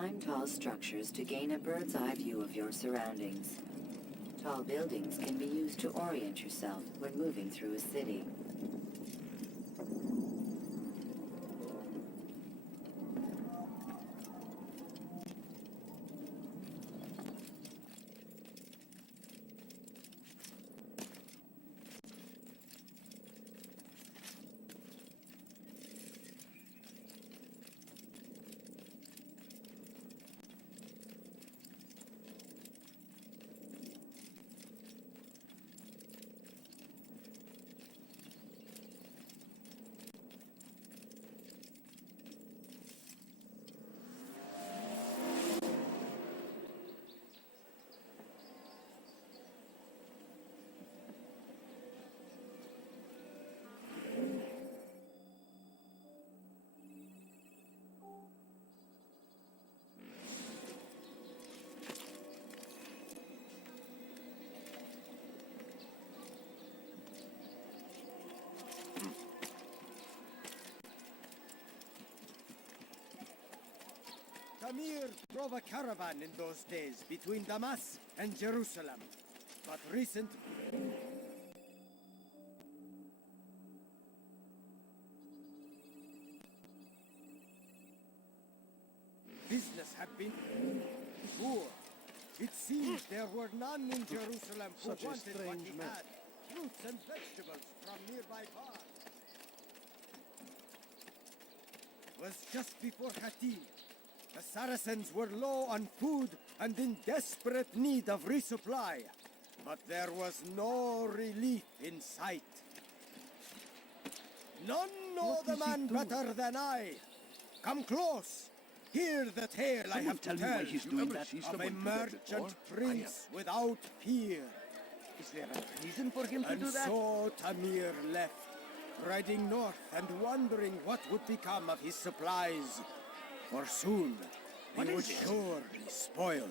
Climb tall structures to gain a bird's eye view of your surroundings. Tall buildings can be used to orient yourself when moving through a city. Tamir drove a caravan in those days between Damas and Jerusalem. But recent... business had been poor. It seems there were none in Jerusalem who Such a wanted what strange he man. had. Fruits and vegetables from nearby farms. It was just before Hattin. The Saracens were low on food and in desperate need of resupply. But there was no relief in sight. None know What the is he man doing? better than I. Come close. Hear the tale I Someone have to tell me tell why he's doing that. of a merchant prince without peer. Is there a reason for him to And do that? so Tamir left, riding north and wondering what would become of his supplies. For soon, What he would is it? surely spoil.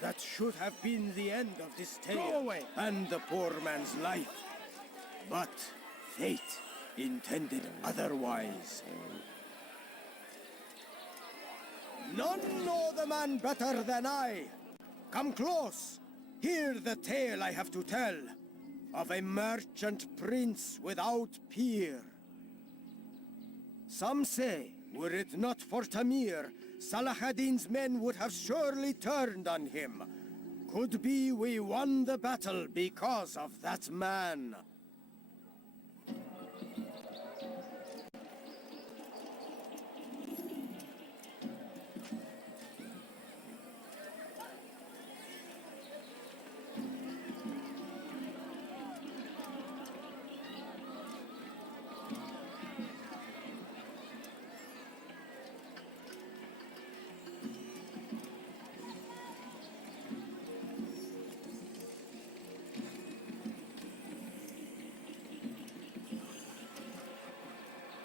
That should have been the end of this Go tale away. and the poor man's life. But fate intended otherwise. None know the man better than I. Come close. Hear the tale I have to tell of a merchant prince without peer. Some say, were it not for Tamir, Salah ad-Din's men would have surely turned on him. Could be we won the battle because of that man.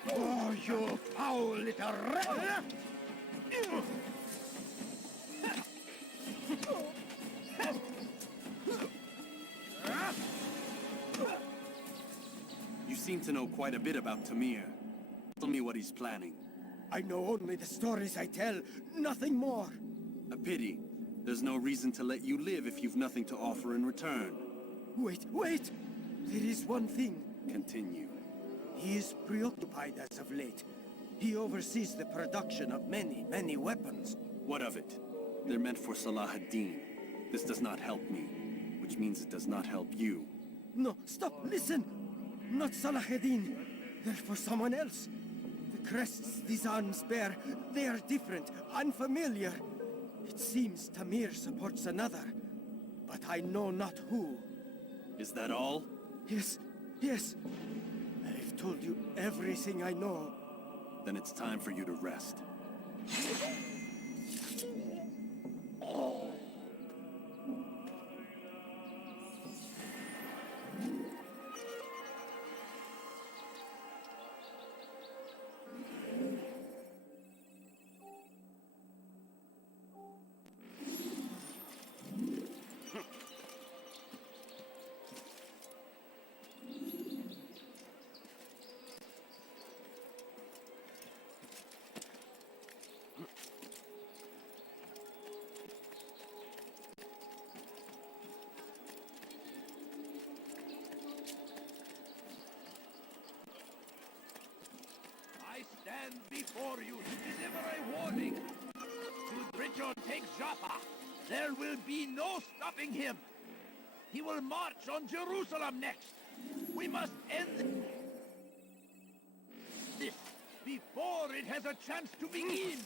Oh, you foul little rat! You seem to know quite a bit about Tamir. Tell me what he's planning. I know only the stories I tell, nothing more. A pity. There's no reason to let you live if you've nothing to offer in return. Wait! There is one thing. Continue. He is preoccupied as of late. He oversees the production of many weapons. What of it? They're meant for Salah ad-Din. This does not help me, which means it does not help you. No, stop, listen! Not Salah ad-Din. They're for someone else. The crests these arms bear, they are different, unfamiliar. It seems Tamir supports another, but I know not who. Is that all? Yes. I've told you everything I know. Then it's time for you to rest. before you to deliver a warning. Should Richard take Jaffa, there will be no stopping him. He will march on Jerusalem next. We must end this before it has a chance to begin.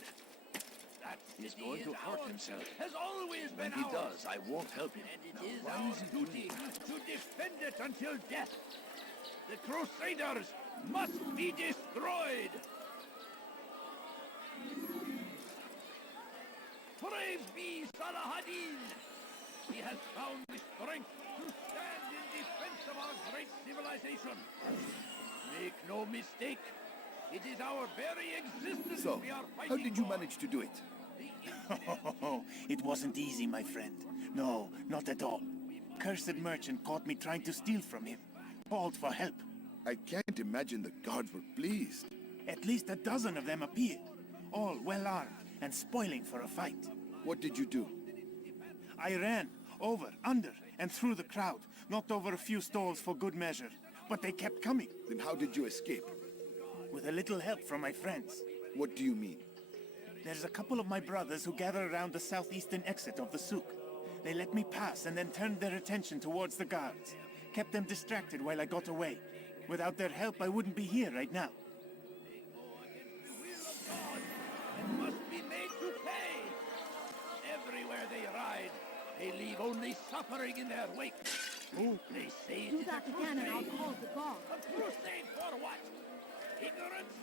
That He's city going to is hurt ours, himself. has always been When he ours. does, I won't help him. And it Now, is why our is he doing duty that? to defend it until death. The Crusaders must be destroyed. Praise be Salah ad-Din. He has found the strength to stand in defense of our great civilization. Make no mistake, it is our very existence So, we are fighting how did you for. manage to do it? It wasn't easy, my friend. No, not at all. Cursed merchant caught me trying to steal from him. Called for help. I can't imagine the guards were pleased. At least a dozen of them appeared. All well armed and spoiling for a fight. What did you do? I ran over, under, and through the crowd. Knocked over a few stalls for good measure. But they kept coming. Then how did you escape? With a little help from my friends. What do you mean? There's a couple of my brothers who gather around the southeastern exit of the souk. They let me pass and then turned their attention towards the guards. Kept them distracted while I got away. Without their help, I wouldn't be here right now. The will of God and must be made to pay. Everywhere they ride, they leave only suffering in their wake. They say it Do is that a again and I'll crusade. call the guard. A crusade for what? Ignorance?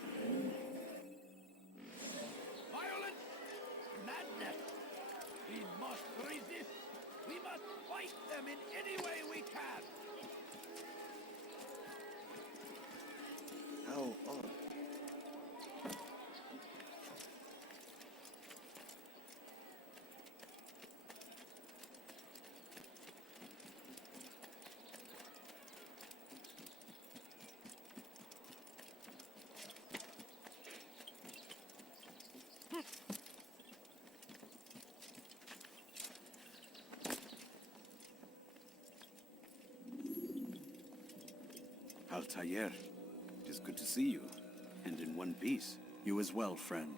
Violence? Madness? We must resist. We must fight them in any way we can. How odd. Altair, it is good to see you, and in one piece. You as well, friend.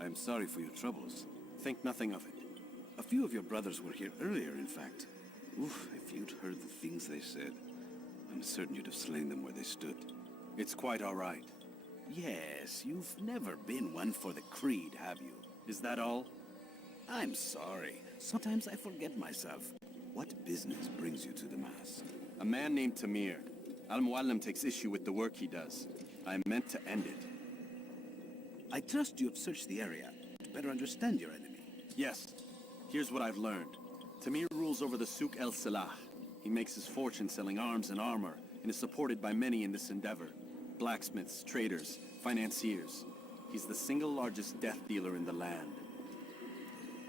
I am sorry for your troubles. Think nothing of it. A few of your brothers were here earlier, in fact. Oof, if you'd heard the things they said, I'm certain you'd have slain them where they stood. It's quite all right. Yes, you've never been one for the creed, have you? Is that all? I'm sorry. Sometimes I forget myself. What business brings you to the Mass? A man named Tamir. Al-Muallim takes issue with the work he does. I meant to end it. I trust you have searched the area to better understand your enemy. Yes. Here's what I've learned. Tamir rules over the Souk el-Salah. He makes his fortune selling arms and armor, and is supported by many in this endeavor. Blacksmiths, traders, financiers. He's the single largest death dealer in the land.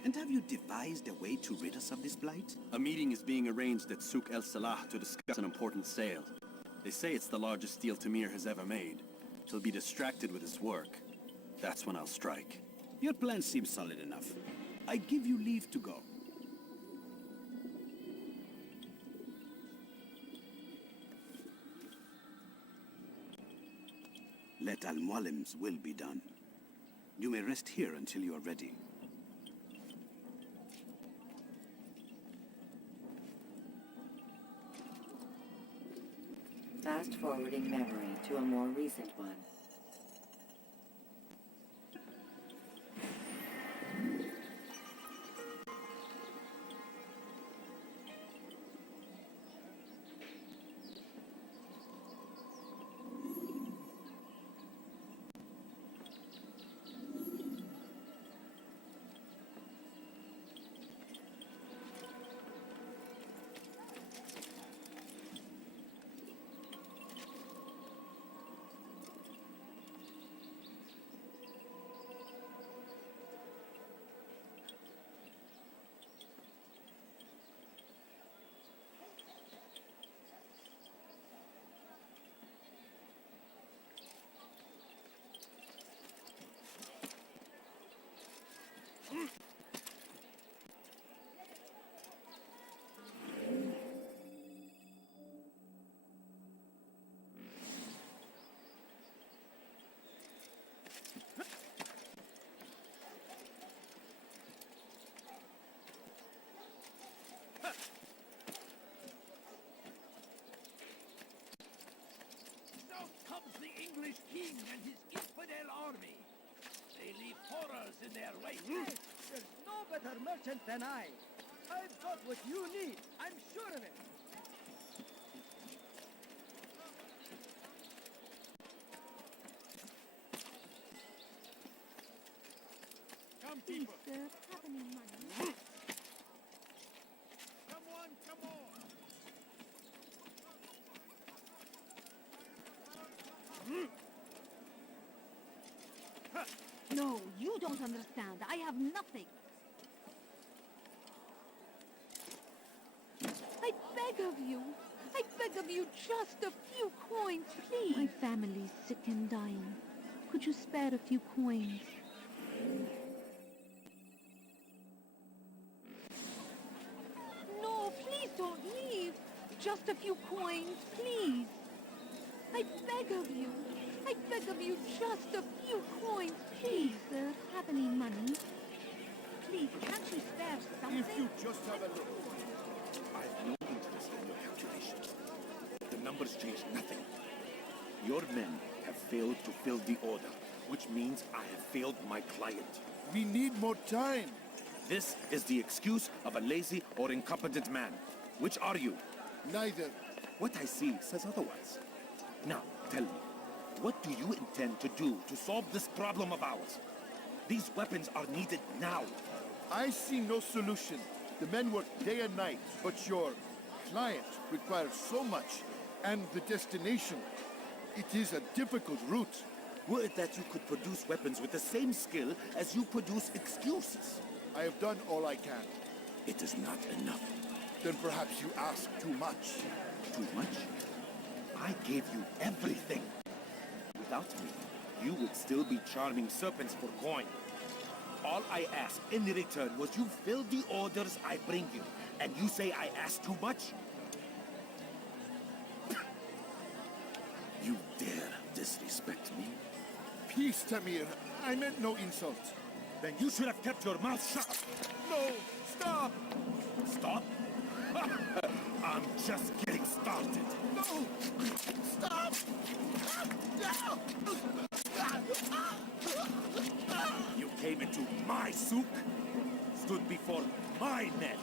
And have you devised a way to rid us of this blight? A meeting is being arranged at Souk el-Salah to discuss an important sale. They say it's the largest deal Tamir has ever made. He'll be distracted with his work. That's when I'll strike. Your plan seems solid enough. I give you leave to go. Let Al-Mualim's will be done. You may rest here until you are ready. Fast forwarding memory to a more recent one. better merchant than I. I've got what you need. I'm sure of it. Come, Please, people. sir, have any money? Come on, come on. No, you don't understand. I have nothing. I beg of you. I beg of you just a few coins, please. My family's sick and dying. Could you spare a few coins? No, please don't leave. Just a few coins, please. I beg of you. I beg of you just a few coins, please. Sir, have any money? Please, can't you spare something? If you just have a look. I have no interest in your calculations. The numbers change nothing. Your men have failed to fill the order, which means I have failed my client. We need more time. This is the excuse of a lazy or incompetent man. Which are you? Neither. What I see says otherwise. Now, tell me, what do you intend to do to solve this problem of ours? These weapons are needed now. I see no solution. The men work day and night, but your client requires so much, and the destination. It is a difficult route. Were it that you could produce weapons with the same skill as you produce excuses. I have done all I can. It is not enough. Then perhaps you ask too much. Too much? I gave you everything. Without me, you would still be charming serpents for coin. All I ask in return was you fill the orders I bring you, and you say I ask too much? You dare disrespect me? Peace, Tamir. I meant no insult. Then you should have kept your mouth shut. No! Stop! Stop? I'm just getting started. No! Stop! You came into my souk, stood before my men,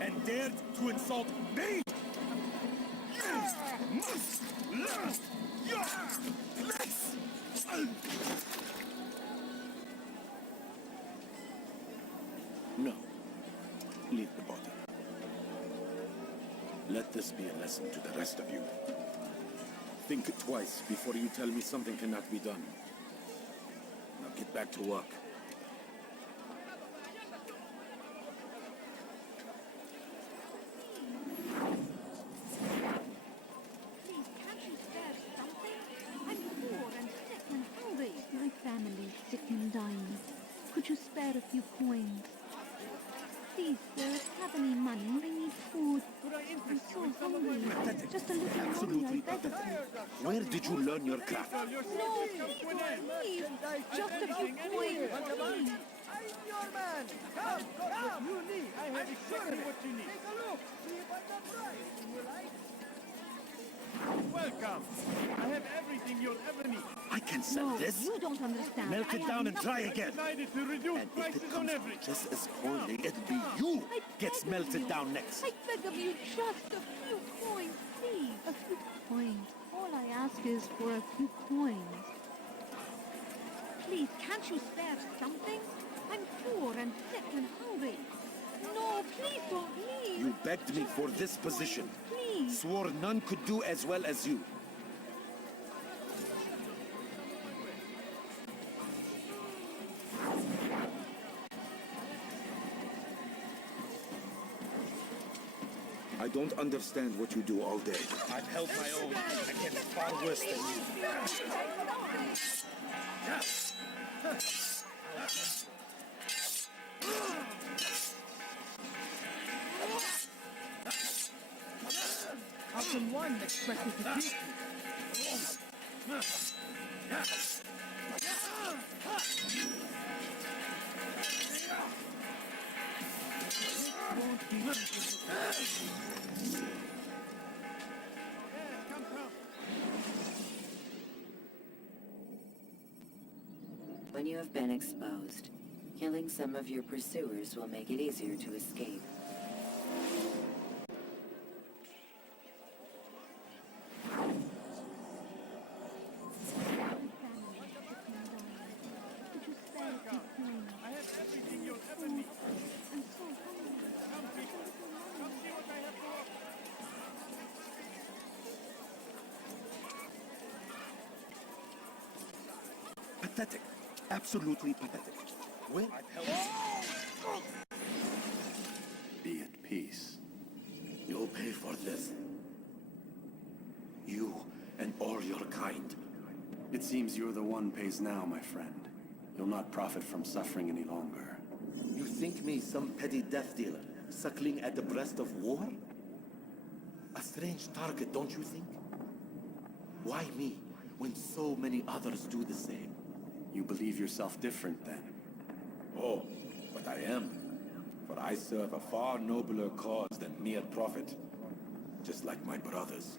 and dared to insult me! You must learn your place! No. Leave the body. Let this be a lesson to the rest of you. Think twice before you tell me something cannot be done. Now get back to work. Please, can't you spare something? I'm poor and sick and hungry. My family's sick and dying. Could you spare a few coins? Please, sir, have any money? I need food. I'm so hungry. Just a little money, I beg of you. Where did you learn your craft? No, please don't leave. Just a few coins, please. I'm your man. Come, what you need. I have exactly what you need. Take a look. See if I'm not right. You like? Welcome. I have everything you'll ever need. I can sell No, this. you don't understand. Melt I it have down and nothing. try I again. decided to reduce And if prices it on comes everything. out just as poorly, it'll be you I gets beg of melted you. down next. I beg of you, just a few coins, please. A few coins. All I ask is for a few coins. Please, can't you spare something? I'm poor and sick and hungry. No, please don't leave. You begged me Just for a few this position. coins, Please. Swore none could do as well as you. I don't understand what you do all day. I've held my own against far worse than you. How can one expect me to beat you? Won't be Come. When you have been exposed, Killing some of your pursuers will make it easier to escape. Could you spare a few coins? I have everything you'll ever need. I'm so hungry. Come, people. Come see what I have to offer. Pathetic. Absolutely pathetic. Well, I've helped. Be at peace. You'll pay for this. You and all your kind. It seems you're the one pays now, my friend. You'll not profit from suffering any longer. You think me some petty death dealer, suckling at the breast of war? A strange target, don't you think? Why me, when so many others do the same? You believe yourself different, then? Oh, but I am. For I serve a far nobler cause than mere profit. Just like my brothers.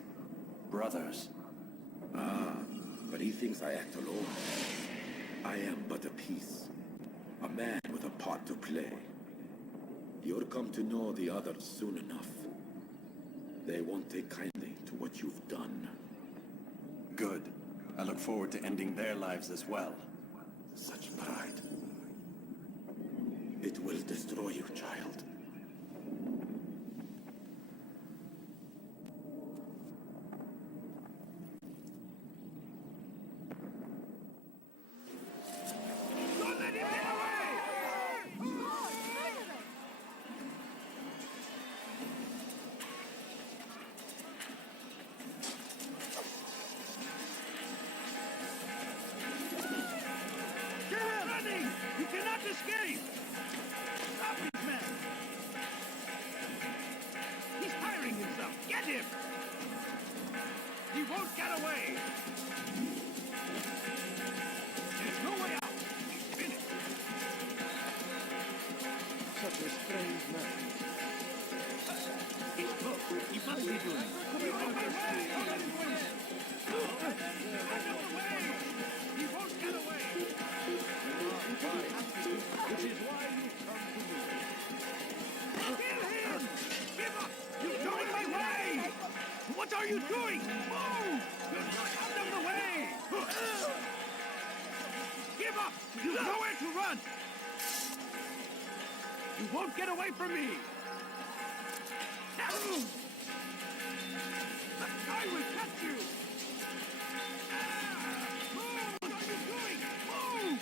Brothers? Ah, but he thinks I act alone. I am but a piece. A man with a part to play. You'll come to know the others soon enough. They won't take kindly to what you've done. Good. I look forward to ending their lives as well. Such pride. It will destroy you, child. Don't let him get away! Get him! Running! You cannot escape! Stop this man! He's tiring himself! Get him! He won't get away! There's no way out! He's finished! Such a strange man. He's close. He must be doing it. Out of the way! He won't get away! Which is why you come to me. Kill him! Give up! You're going my way! What are you doing? Move! Out of the way! Give up! You've nowhere to run! You won't get away from me! I will catch you! Move! What are you doing? Move!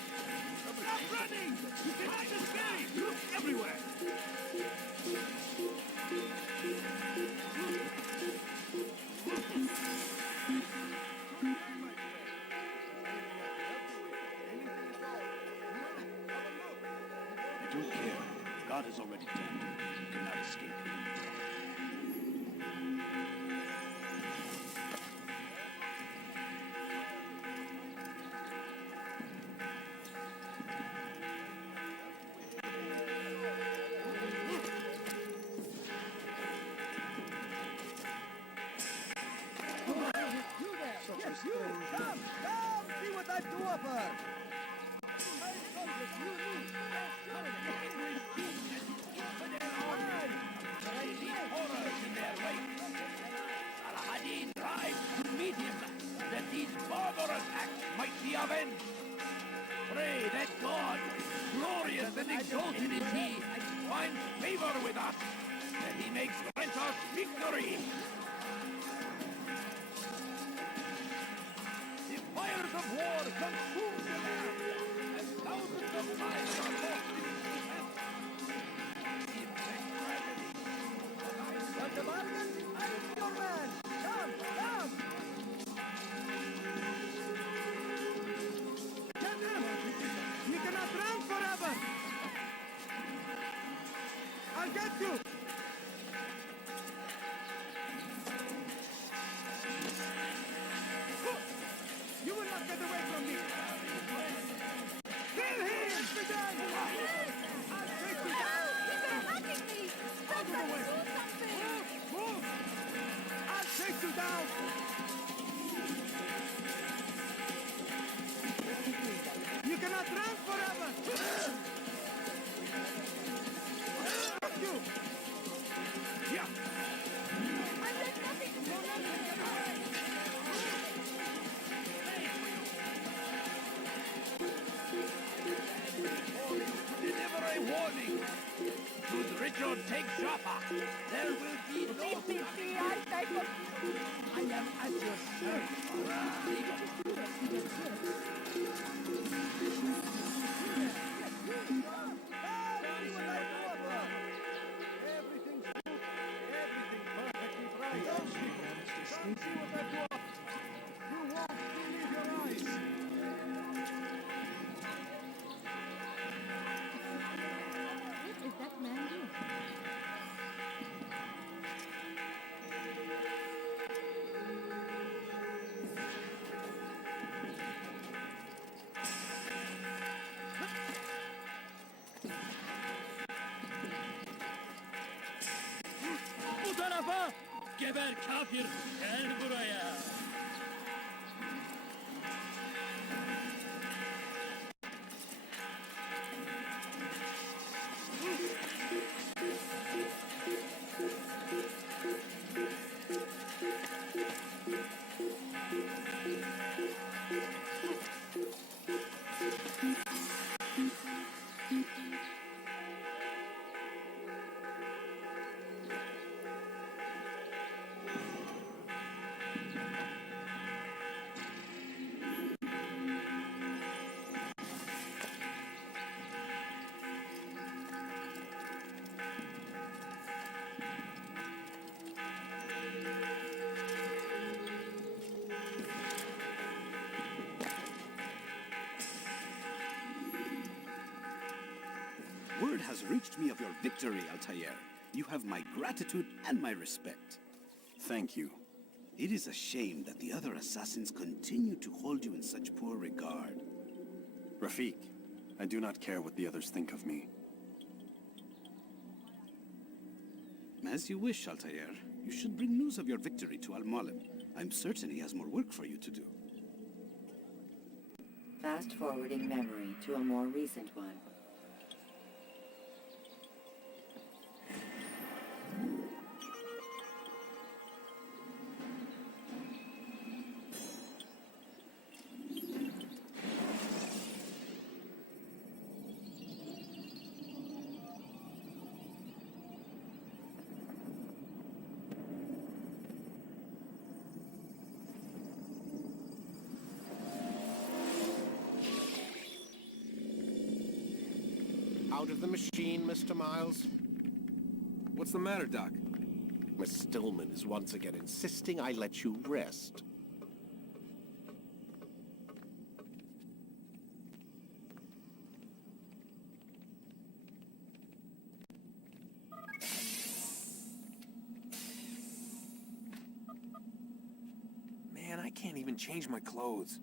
Stop running! You cannot escape! Look everywhere! I don't care. God is already dead. You cannot escape him. Yes, you! Come! Come! See what I do of her! Saladin rides to meet him, that these barbarous acts might be avenged. Pray that God, glorious and exalted is he, finds favor with us, that he makes grant us victory. The fires of war consume the land, and thousands of lives are lost in its defense. Immense tragedy. Want a bargain? I'm your man! Come! Come! Get him! You cannot run forever! I'll get you! You will not get away from me! Kill him! I'll take you down! He's attacking me! Somebody do something! Move! I'll take you down! You cannot run forever! Richard, take Jaffa. There will be no... I am at your service. What is that man doing? Bu tarafa! Geber kafir! Gel buraya! Word has reached me of your victory, Altair. You have my gratitude and my respect. Thank you. It is a shame that the other assassins continue to hold you in such poor regard. Rafiq, I do not care what the others think of me. As you wish, Altair. You should bring news of your victory to Al-Malim. I'm certain he has more work for you to do. Fast forwarding memory to a more recent one. Out of the machine, Mr. Miles. What's the matter, Doc? Miss Stillman is once again insisting I let you rest. Man, I can't even change my clothes.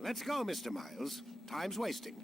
Let's go, Mr. Miles. Time's wasting.